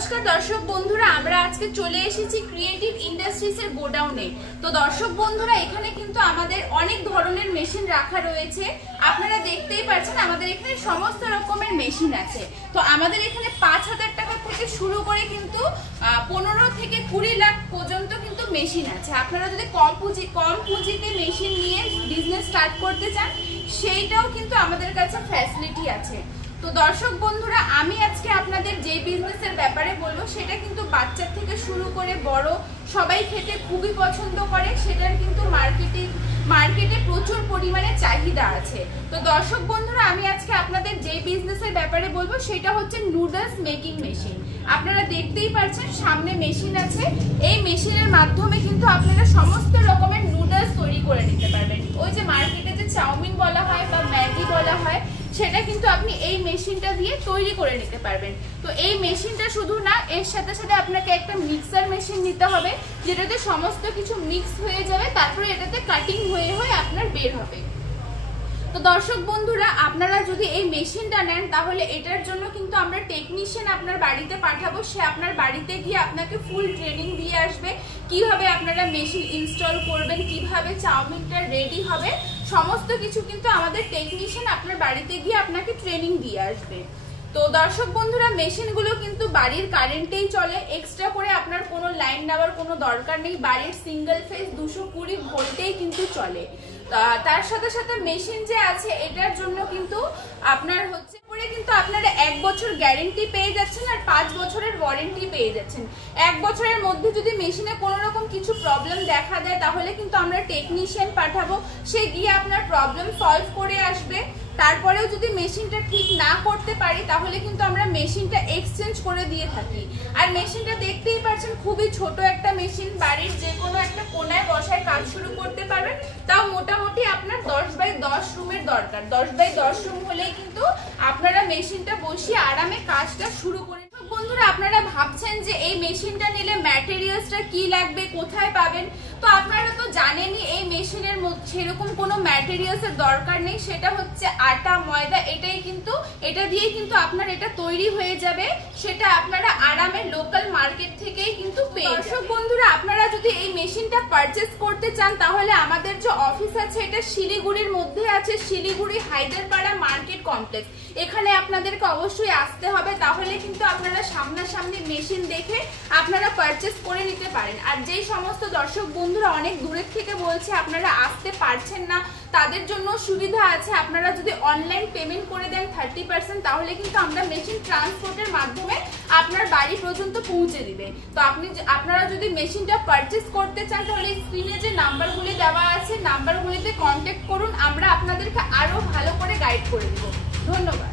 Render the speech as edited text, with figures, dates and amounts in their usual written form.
নমস্কার দর্শক বন্ধুরা, আমরা আজকে চলে এসেছি ক্রিয়েটিভ ইন্ডাস্ট্রিজ এর গোডাউনে। তো দর্শক বন্ধুরা, এখানে কিন্তু আমাদের অনেক ধরনের মেশিন রাখা রয়েছে। আপনারা দেখতেই পাচ্ছেন আমাদের এখানে সমস্ত রকমের মেশিন আছে। তো আমাদের এখানে ৫,০০০ টাকা থেকে শুরু করে কিন্তু ১৫ থেকে ২০ লাখ পর্যন্ত কিন্তু মেশিন আছে। আপনারা যদি কম পুঁজিতে মেশিন নিয়ে বিজনেস স্টার্ট করতে চান, সেইটাও কিন্তু আমাদের কাছে ফ্যাসিলিটি আছে। তো দর্শক বন্ধুরা, আমি আজকে আপনাদের যে বিজনেসের ব্যাপারে বলবো সেটা কিন্তু বাচ্চা থেকে শুরু করে বড় সবাই খেতে খুবই পছন্দ করে। সেটার কিন্তু মার্কেটে প্রচুর পরিমাণে চাহিদা আছে। তো দর্শক বন্ধুরা, আমি আজকে আপনাদের যে বিজনেসের ব্যাপারে বলবো সেটা হচ্ছে নুডলস মেকিং মেশিন। আপনারা দেখতেই পাচ্ছেন সামনে মেশিন আছে। এই মেশিনের মাধ্যমে কিন্তু আপনারা সমস্ত রকমের নুডলস তৈরি করে নিতে পারবেন। ওই যে মার্কেটে যে চাউমিন বলা হয় বা ম্যাগি বলা হয়, সেটা কিন্তু আপনি এই মেশিনটা দিয়ে তৈরি করে নিতে পারবেন। তো এই মেশিনটা শুধু না, এর সাথে সাথে আপনাকে একটা মিক্সার মেশিন নিতে হবে, যেটাতে সমস্ত কিছু মিক্স হয়ে যাবে, তারপরে এটাতে কাটিং হয়ে আপনার বের হবে। তো দর্শক বন্ধুরা, আপনারা যদি এই মেশিনটা নেন তাহলে এটার জন্য কিন্তু আমরা টেকনিশিয়ান আপনার বাড়িতে পাঠাবো। সে আপনার বাড়িতে গিয়ে আপনাকে ফুল ট্রেনিং দিয়ে আসবে, কিভাবে আপনারা মেশিন ইনস্টল করবেন, কিভাবে চাউমিনটা রেডি হবে, সমস্ত কিছু কিন্তু আমাদের টেকনিশিয়ান আপনার বাড়িতে গিয়ে আপনাকে ট্রেনিং দিয়ে আসবে। তো দর্শক বন্ধুরা, মেশিনগুলো কিন্তু বাড়ির কারেন্টেই চলে। এক্সট্রা করে আপনার কোনো লাইন নেওয়ার কোনো দরকার নেই। বাড়ির সিঙ্গেল ফেজ ২২০ ভোল্টেই কিন্তু চলে। তার সাথে সাথে মেশিন যে আছে এটার জন্য কিন্তু আপনার হচ্ছে পরে কিন্তু আপনারা ১ বছর গ্যারেন্টি পেয়ে যাচ্ছেন আর ৫ বছরের ওয়ারেন্টি পেয়ে যাচ্ছেন। ১ বছরের মধ্যে যদি মেশিনে কোনো রকম কিছু প্রবলেম দেখা দেয় তাহলে কিন্তু আমরা টেকনিশিয়ান পাঠাবো, সে গিয়ে আপনার প্রবলেম সলভ করে আসবে। তারপরেও যদি মেশিনটা ঠিক না করতে পারি তাহলে কিন্তু আমরা মেশিনটা এক্সচেঞ্জ করে দিয়ে থাকি। আর মেশিনটা দেখতেই পাচ্ছেন, খুবই ছোট একটা মেশিন, বাড়ির যে কোনো একটা কোনায় বসায় কাজ শুরু করতে পারবেন। তাও মোটামুটি আপনার 10x10 রুমের দরকার। 10x10 রুম হলেই কিন্তু আপনারা মেশিনটা বসিয়ে আরামে কাজটা শুরু করে। বন্ধুরা, আপনারা ভাবছেন যে এই মেশিনটা নিলে ম্যাটেরিয়ালসটা কি লাগবে, কোথায় পাবেন। তো আপনারা তো জানেনই এই মেশিনের মধ্যে সেরকম কোনো ম্যাটেরিয়ালসের দরকার নেই। সেটা হচ্ছে আটা, ময়দা, এটা দিয়েই কিন্তু আপনার এটা তৈরি হয়ে যাবে। সেটা আপনারা আরামে লোকাল মার্কেট থেকেই কিন্তু পেয়ে যাবেন। দর্শক বন্ধুরা, আপনারা যদি এই মেশিনটা পারচেজ করতে চান তাহলে আমাদের যে অফিস আছে এটা শিলিগুড়ির মধ্যে আছে, শিলিগুড়ি হায়দ্রাপাড়া মার্কেট কমপ্লেক্স। এখানে আপনাদেরকে অবশ্যই আসতে হবে, তাহলে কিন্তু আপনারা সামনাসামনি মেশিন দেখে আপনারা পারচেজ করে নিতে পারেন। আর যেই সমস্ত দর্শক বন্ধুরা অনেক দূরের থেকে বলছে আপনারা আসতে পারছেন না, তাদের জন্য সুবিধা আছে। আপনারা যদি অনলাইন পেমেন্ট করে দেন 30%, তাহলে কিন্তু আমরা মেশিন ট্রান্সপোর্টের মাধ্যমে আপনার বাড়ি পর্যন্ত পৌঁছে দিবে। তো আপনারা যদি মেশিনটা পারচেজ করতে চান তাহলে স্ক্রিনে যে নাম্বারগুলি দেওয়া আছে, নাম্বারগুলিতে কন্ট্যাক্ট করুন। আমরা আপনাদেরকে আরো ভালো করে গাইড করে দেব। ধন্যবাদ।